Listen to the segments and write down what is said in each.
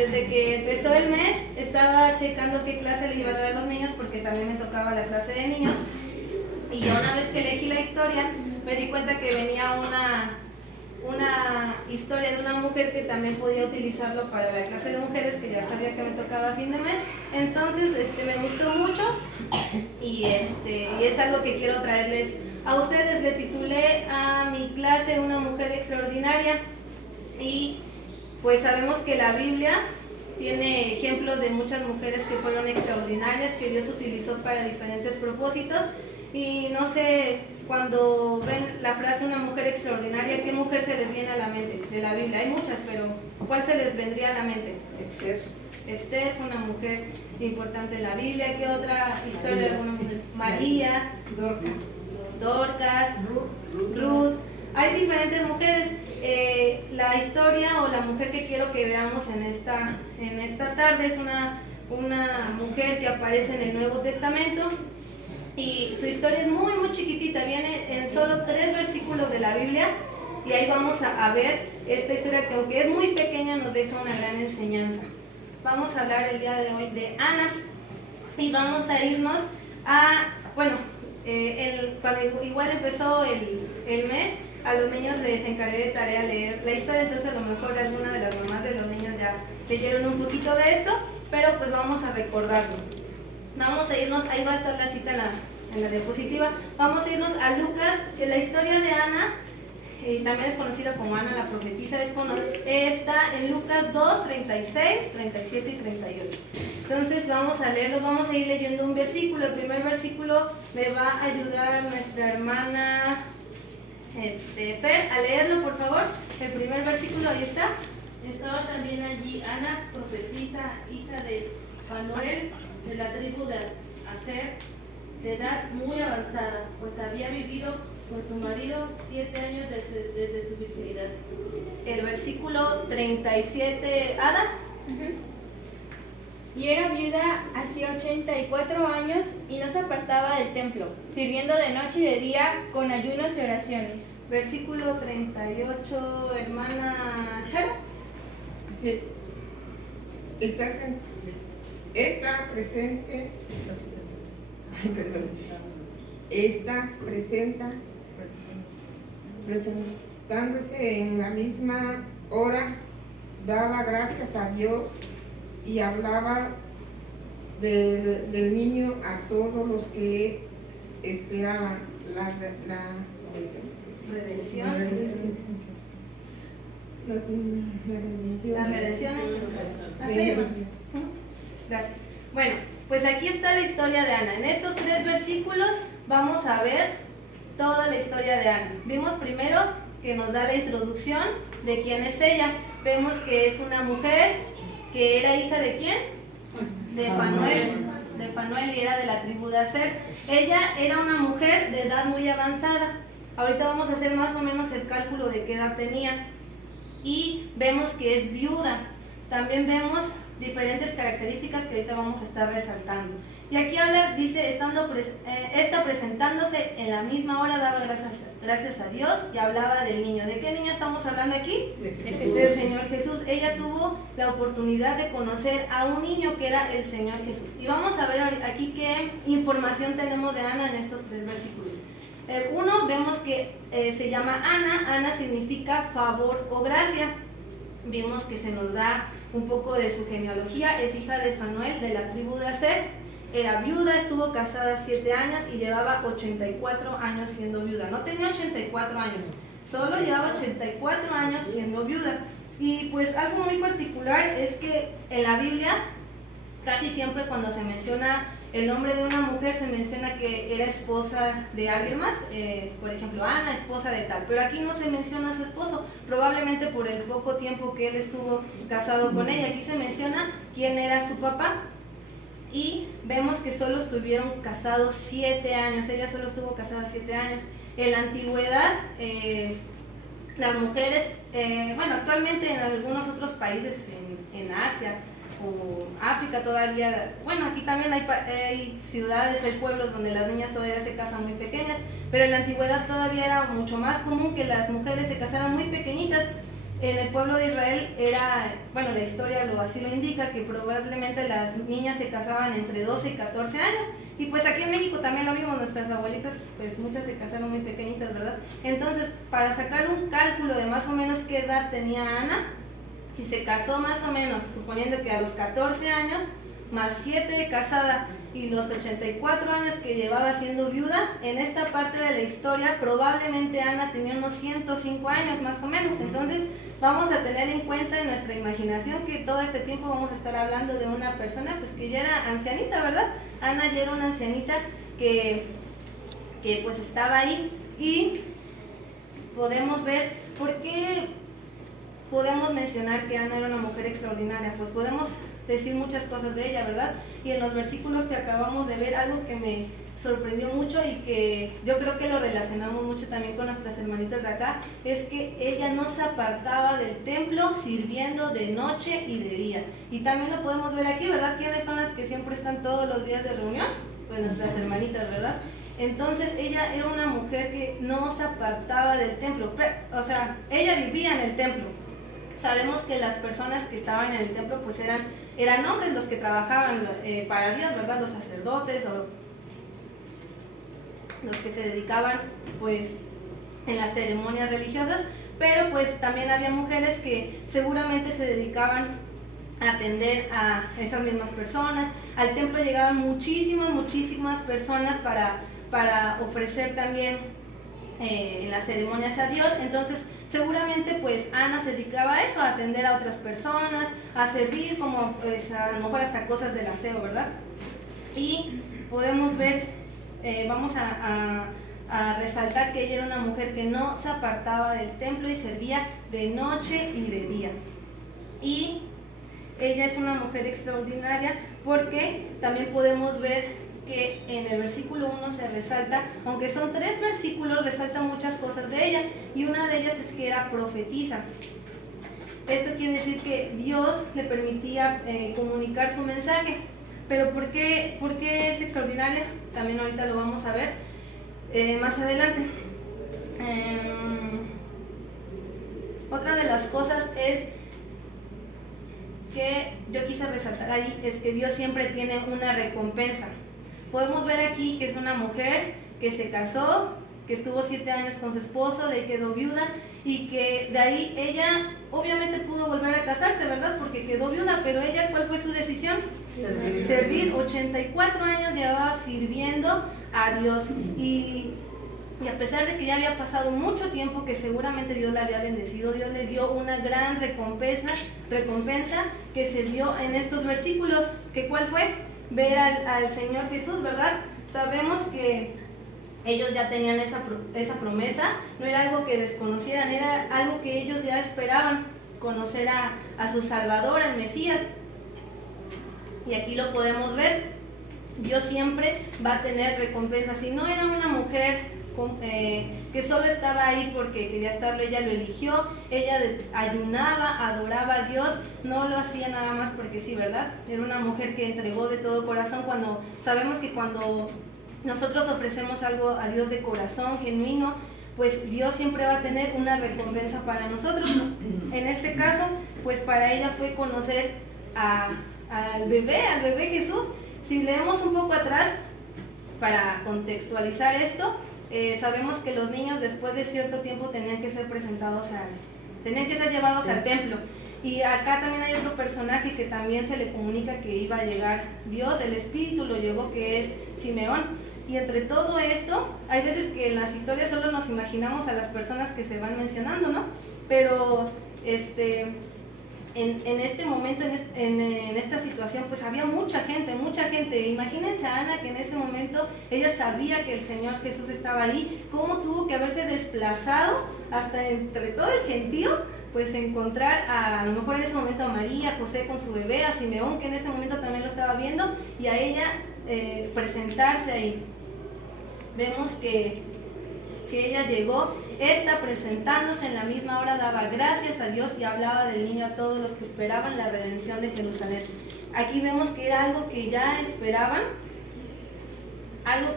desde que empezó el mes estaba checando qué clase le iba a dar a los niños, porque también me tocaba la clase de niños. Y ya una vez que elegí la historia, me di cuenta que venía una historia de una mujer que también podía utilizarlo para la clase de mujeres, que ya sabía que me tocaba a fin de mes. Entonces me gustó mucho y es algo que quiero traerles a ustedes. Le titulé a mi clase Una mujer extraordinaria, y pues sabemos que la Biblia tiene ejemplos de muchas mujeres que fueron extraordinarias, que Dios utilizó para diferentes propósitos. Y no sé, cuando ven la frase una mujer extraordinaria, ¿qué mujer se les viene a la mente de la Biblia? Hay muchas, pero ¿cuál se les vendría a la mente? Esther. Esther fue una mujer importante en la Biblia. ¿Qué otra historia de alguna mujer? María, Dorcas, Ruth. Hay diferentes mujeres. La historia o la mujer que quiero que veamos en esta tarde es una mujer que aparece en el Nuevo Testamento. Y su historia es muy muy chiquitita, viene en solo 3 versículos de la Biblia, y ahí vamos a ver esta historia que, aunque es muy pequeña, nos deja una gran enseñanza. Vamos a hablar el día de hoy de Ana, y vamos a irnos a, bueno, cuando igual empezó el mes, a los niños les encargué de tarea leer la historia, entonces a lo mejor alguna de las mamás de los niños ya leyeron un poquito de esto, pero pues vamos a recordarlo. Vamos a irnos, ahí va a estar la cita en la diapositiva. Vamos a irnos a Lucas, que la historia de Ana, también es conocida como Ana la profetisa, está en Lucas 2, 36, 37 y 38. Entonces vamos a leerlo, vamos a ir leyendo un versículo. El primer versículo me va a ayudar nuestra hermana Fer a leerlo, por favor. El primer versículo, ahí está. Estaba también allí Ana, profetisa, hija de Fanuel, de la tribu de Aser, de edad muy avanzada, pues había vivido con su marido 7 años desde su virginidad. El versículo 37, Ada. Y era viuda hacía 84 años y no se apartaba del templo, sirviendo de noche y de día con ayunos y oraciones. Versículo 38, hermana Charo. Sí. Está presentándose en la misma hora, daba gracias a Dios y hablaba del niño a todos los que esperaban la redención. La redención. Gracias. Bueno, pues aquí está la historia de Ana. En estos 3 versículos vamos a ver toda la historia de Ana. Vimos primero que nos da la introducción de quién es ella. Vemos que es una mujer que era hija de quién? De Fanuel, y era de la tribu de Aser. Ella era una mujer de edad muy avanzada. Ahorita vamos a hacer más o menos el cálculo de qué edad tenía. Y vemos que es viuda. También vemos diferentes características que ahorita vamos a estar resaltando. Y aquí habla, dice, esta presentándose en la misma hora daba gracias a Dios y hablaba del niño. ¿De qué niño estamos hablando aquí? Del Señor Jesús. Ella tuvo la oportunidad de conocer a un niño que era el Señor Jesús. Y vamos a ver aquí qué información tenemos de Ana en estos 3 versículos. Uno, vemos que se llama Ana. Ana significa favor o gracia. Vimos que se nos da un poco de su genealogía. Es hija de Fanuel, de la tribu de Aser. Era viuda, estuvo casada 7 años y llevaba 84 años siendo viuda. No tenía 84 años, solo llevaba 84 años siendo viuda. Y pues algo muy particular es que en la Biblia casi siempre cuando se menciona el nombre de una mujer se menciona que era esposa de alguien más, por ejemplo Ana, esposa de tal, pero aquí no se menciona a su esposo, probablemente por el poco tiempo que él estuvo casado con ella. Aquí se menciona quién era su papá y vemos que solo estuvieron casados 7 años, ella solo estuvo casada 7 años. En la antigüedad las mujeres, bueno, actualmente en algunos otros países en Asia o África todavía, bueno, aquí también hay ciudades, hay pueblos donde las niñas todavía se casan muy pequeñas, pero en la antigüedad todavía era mucho más común que las mujeres se casaran muy pequeñitas. En el pueblo de Israel era, bueno, la historia así lo indica, que probablemente las niñas se casaban entre 12 y 14 años. Y pues aquí en México también lo vimos, nuestras abuelitas, pues muchas se casaron muy pequeñitas, ¿verdad? Entonces, para sacar un cálculo de más o menos qué edad tenía Ana, si se casó más o menos, suponiendo que a los 14 años, más 7 de casada y los 84 años que llevaba siendo viuda, en esta parte de la historia probablemente Ana tenía unos 105 años más o menos. Entonces vamos a tener en cuenta en nuestra imaginación que todo este tiempo vamos a estar hablando de una persona pues que ya era ancianita, ¿verdad? Ana ya era una ancianita que pues estaba ahí, y podemos ver por qué podemos mencionar que Ana era una mujer extraordinaria. Pues podemos decir muchas cosas de ella, ¿verdad? Y en los versículos que acabamos de ver, algo que me sorprendió mucho y que yo creo que lo relacionamos mucho también con nuestras hermanitas de acá, es que ella no se apartaba del templo sirviendo de noche y de día. Y también lo podemos ver aquí, ¿verdad? ¿Quiénes son las que siempre están todos los días de reunión? Pues nuestras hermanitas, ¿verdad? Entonces ella era una mujer que no se apartaba del templo, o sea, ella vivía en el templo. Sabemos que las personas que estaban en el templo pues eran hombres los que trabajaban para Dios, ¿verdad? Los sacerdotes o los que se dedicaban pues en las ceremonias religiosas, pero pues también había mujeres que seguramente se dedicaban a atender a esas mismas personas. Al templo llegaban muchísimas personas para ofrecer también las ceremonias a Dios. Entonces seguramente pues Ana se dedicaba a eso, a atender a otras personas, a servir como pues a lo mejor hasta cosas del aseo, ¿verdad? Y podemos ver, vamos a resaltar que ella era una mujer que no se apartaba del templo y servía de noche y de día. Y ella es una mujer extraordinaria porque también podemos ver que en el versículo 1 se resalta, aunque son 3 versículos, resalta muchas cosas de ella, y una de ellas es que era profetisa. Esto quiere decir que Dios le permitía comunicar su mensaje. Pero ¿por qué es extraordinaria? También ahorita lo vamos a ver más adelante. Otra de las cosas es que yo quise resaltar ahí, es que Dios siempre tiene una recompensa. Podemos ver aquí que es una mujer que se casó, que estuvo 7 años con su esposo, de ahí quedó viuda, y que de ahí ella obviamente pudo volver a casarse, ¿verdad? Porque quedó viuda, pero ella, ¿cuál fue su decisión? Servir. 84 años llevaba sirviendo a Dios, y a pesar de que ya había pasado mucho tiempo, que seguramente Dios la había bendecido, Dios le dio una gran recompensa que se vio en estos versículos. ¿Que cuál fue? Ver al Señor Jesús, ¿verdad? Sabemos que ellos ya tenían esa promesa, no era algo que desconocieran, era algo que ellos ya esperaban, conocer a su Salvador, al Mesías. Y aquí lo podemos ver, Dios siempre va a tener recompensa. Si no era una mujer que solo estaba ahí porque quería estarlo, ella lo eligió, ella ayunaba, adoraba a Dios, no lo hacía nada más porque sí, ¿verdad? Era una mujer que entregó de todo corazón. Sabemos que cuando nosotros ofrecemos algo a Dios de corazón genuino, pues Dios siempre va a tener una recompensa para nosotros. En este caso, pues para ella fue conocer al bebé Jesús. Si leemos un poco atrás, para contextualizar esto, sabemos que los niños después de cierto tiempo tenían que ser llevados al templo. Y acá también hay otro personaje que también se le comunica que iba a llegar Dios, el Espíritu lo llevó, que es Simeón. Y entre todo esto, hay veces que en las historias solo nos imaginamos a las personas que se van mencionando, ¿no? Pero en este momento, en esta situación, pues había mucha gente. Imagínense a Ana, que en ese momento ella sabía que el Señor Jesús estaba ahí. ¿Cómo tuvo que haberse desplazado hasta entre todo el gentío? Pues encontrar a lo mejor en ese momento a María, a José con su bebé, a Simeón, que en ese momento también lo estaba viendo, y a ella presentarse ahí. Vemos que ella llegó, presentándose en la misma hora, daba gracias a Dios y hablaba del niño a todos los que esperaban la redención de Jerusalén. Aquí vemos que era algo que ya esperaban,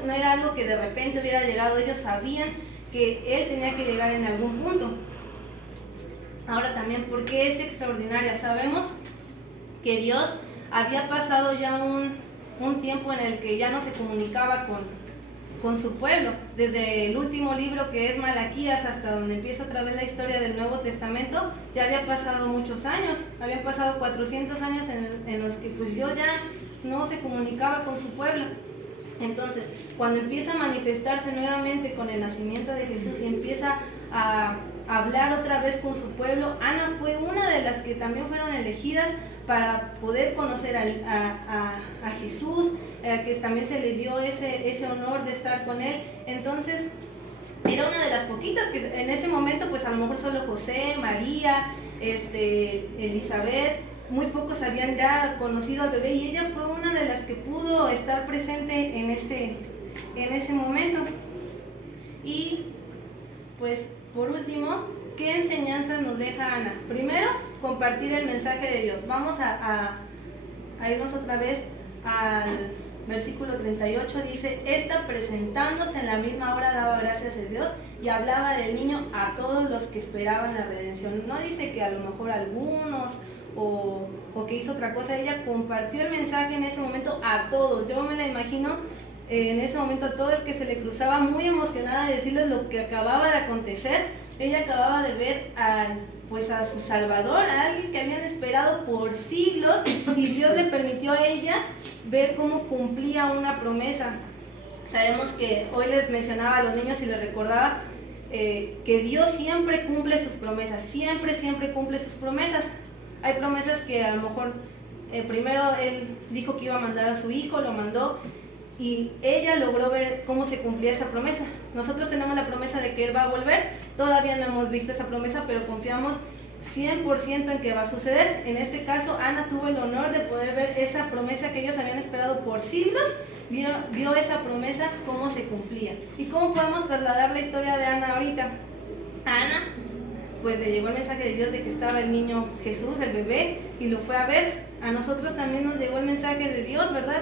no era algo que de repente hubiera llegado, ellos sabían que él tenía que llegar en algún punto. Ahora también, ¿por qué es extraordinaria? Sabemos que Dios había pasado ya un tiempo en el que ya no se comunicaba con su pueblo. Desde el último libro, que es Malaquías, hasta donde empieza otra vez la historia del Nuevo Testamento, ya había pasado muchos años. Habían pasado 400 años en los que pues Dios ya no se comunicaba con su pueblo. Entonces, cuando empieza a manifestarse nuevamente con el nacimiento de Jesús y empieza a hablar otra vez con su pueblo, Ana fue una de las que también fueron elegidas para poder conocer a Jesús, que también se le dio ese honor de estar con él. Entonces, era una de las poquitas que en ese momento, pues a lo mejor solo José, María, Elizabeth, muy pocos habían ya conocido al bebé, y ella fue una de las que pudo estar presente en ese momento. Y pues por último, ¿qué enseñanzas nos deja Ana? Primero, compartir el mensaje de Dios. Vamos a irnos otra vez al versículo 38. Dice: esta, presentándose en la misma hora, daba gracias a Dios y hablaba del niño a todos los que esperaban la redención. No dice que a lo mejor algunos o que hizo otra cosa. Ella compartió el mensaje en ese momento a todos. Yo me la imagino en ese momento a todo el que se le cruzaba, muy emocionada de decirles lo que acababa de acontecer. Ella acababa de ver a su Salvador, a alguien que habían esperado por siglos, y Dios le permitió a ella ver cómo cumplía una promesa. Sabemos que hoy les mencionaba a los niños y les recordaba que Dios siempre cumple sus promesas, siempre cumple sus promesas. Hay promesas que a lo mejor primero Él dijo que iba a mandar a su hijo, lo mandó, y ella logró ver cómo se cumplía esa promesa. Nosotros tenemos la promesa de que Él va a volver. Todavía no hemos visto esa promesa, pero confiamos 100% en que va a suceder. En este caso, Ana tuvo el honor de poder ver esa promesa que ellos habían esperado por siglos. Vio esa promesa, cómo se cumplía. ¿Y cómo podemos trasladar la historia de Ana ahorita? A Ana, pues le llegó el mensaje de Dios de que estaba el niño Jesús, el bebé, y lo fue a ver. A nosotros también nos llegó el mensaje de Dios, ¿verdad?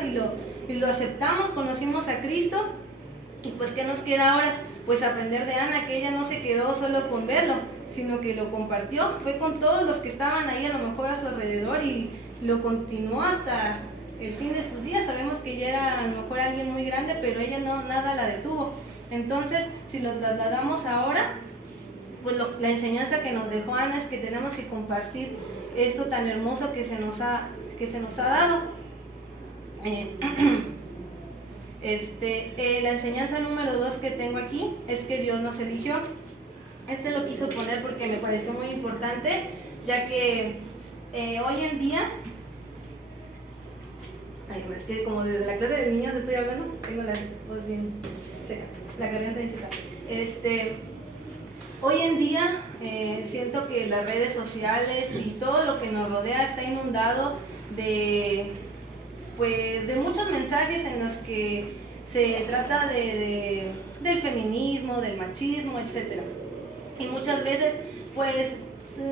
Y lo aceptamos, conocimos a Cristo. Y pues, ¿qué nos queda ahora? Pues aprender de Ana, que ella no se quedó solo con verlo, sino que lo compartió. Fue con todos los que estaban ahí a lo mejor a su alrededor, y lo continuó hasta el fin de sus días. Sabemos que ella era a lo mejor alguien muy grande, pero ella nada la detuvo. Entonces, si lo trasladamos ahora, pues la enseñanza que nos dejó Ana es que tenemos que compartir esto tan hermoso que se nos ha dado. La enseñanza número 2 que tengo aquí es que Dios nos eligió. Lo quiso poner porque me pareció muy importante, ya que hoy en día, es que como desde la clase de niños estoy hablando, tengo la voz bien seca, la garganta bien seca. Hoy en día siento que las redes sociales y todo lo que nos rodea está inundado de muchos mensajes en los que se trata del feminismo, del machismo, etc. Y muchas veces, pues,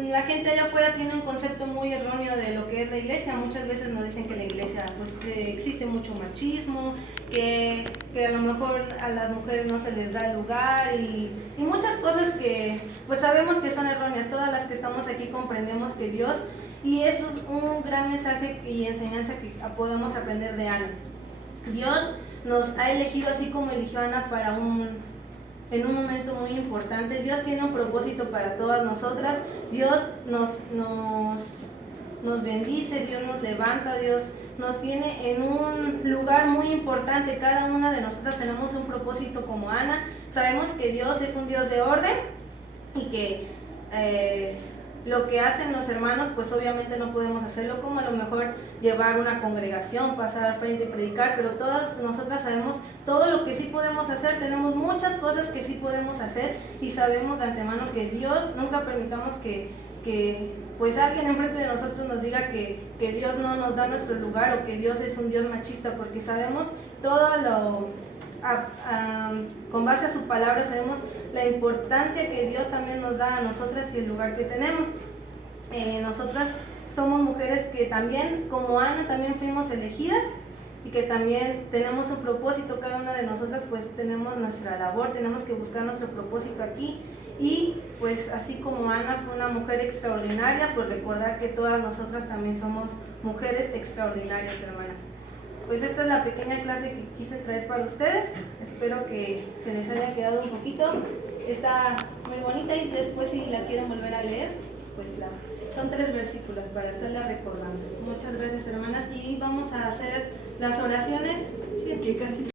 la gente allá afuera tiene un concepto muy erróneo de lo que es la iglesia. Muchas veces nos dicen que la iglesia, pues, existe mucho machismo, que a lo mejor a las mujeres no se les da lugar, y muchas cosas que, pues, sabemos que son erróneas. Todas las que estamos aquí comprendemos que Dios, y eso es un gran mensaje y enseñanza que podemos aprender de Ana. Dios nos ha elegido así como eligió a Ana en un momento muy importante. Dios tiene un propósito para todas nosotras. Dios nos bendice, Dios nos levanta, Dios nos tiene en un lugar muy importante. Cada una de nosotras tenemos un propósito como Ana. Sabemos que Dios es un Dios de orden, y que lo que hacen los hermanos, pues obviamente no podemos hacerlo, como a lo mejor llevar una congregación, pasar al frente y predicar, pero todas nosotras sabemos todo lo que sí podemos hacer. Tenemos muchas cosas que sí podemos hacer, y sabemos de antemano que Dios, nunca permitamos que pues alguien enfrente de nosotros nos diga que Dios no nos da nuestro lugar, o que Dios es un Dios machista, porque sabemos todo con base a su palabra, sabemos la importancia que Dios también nos da a nosotras y el lugar que tenemos. Nosotras somos mujeres que también, como Ana, también fuimos elegidas, y que también tenemos un propósito. Cada una de nosotras pues tenemos nuestra labor, tenemos que buscar nuestro propósito aquí, Y pues así como Ana fue una mujer extraordinaria, pues recordar que todas nosotras también somos mujeres extraordinarias, hermanas. Pues esta es la pequeña clase que quise traer para ustedes. Espero que se les haya quedado un poquito. Está muy bonita y después si la quieren volver a leer, pues son 3 versículos para estarla recordando. Muchas gracias, hermanas, y vamos a hacer las oraciones. Sí, aquí casi